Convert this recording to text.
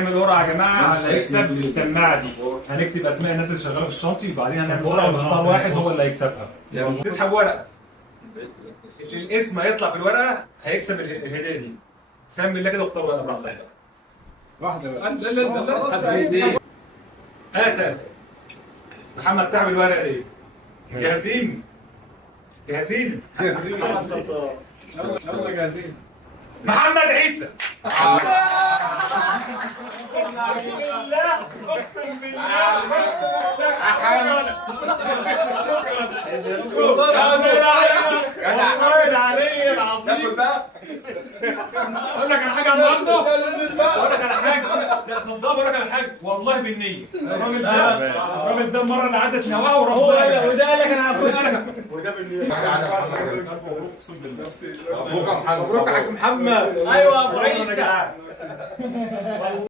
نعمل ورقه يا جماعه اللي هيكسب بالسماعه دي. هنكتب اسماء الناس اللي شغاله في الشنطي وبعدين هنعمل ورقه ونختار واحد هو اللي هيكسبها. تسحب ورقه، الاسم هيطلع في الورقه هيكسب الهديه دي. سمي الله كده واختار ورقه براحتك. واحده لا لا لا لا اسحب. هات محمد سحب الورقه دي. جاهزين؟ جاهزين؟ جاهزين يلا جاهزين. محمد عيسى. اقسم بالله والله العلي العظيم. اقول لك على حاجه النهارده، اقول لك على حاجه، لا صدق اقول لك على حاجه والله بالنيه. الراجل ده المره اللي عدت نواه وربنا وده قال لك انا هاخدها. وده بالنيه. اقسم بالله مبروك يا حاج محمد. ايوه ابو عيسى.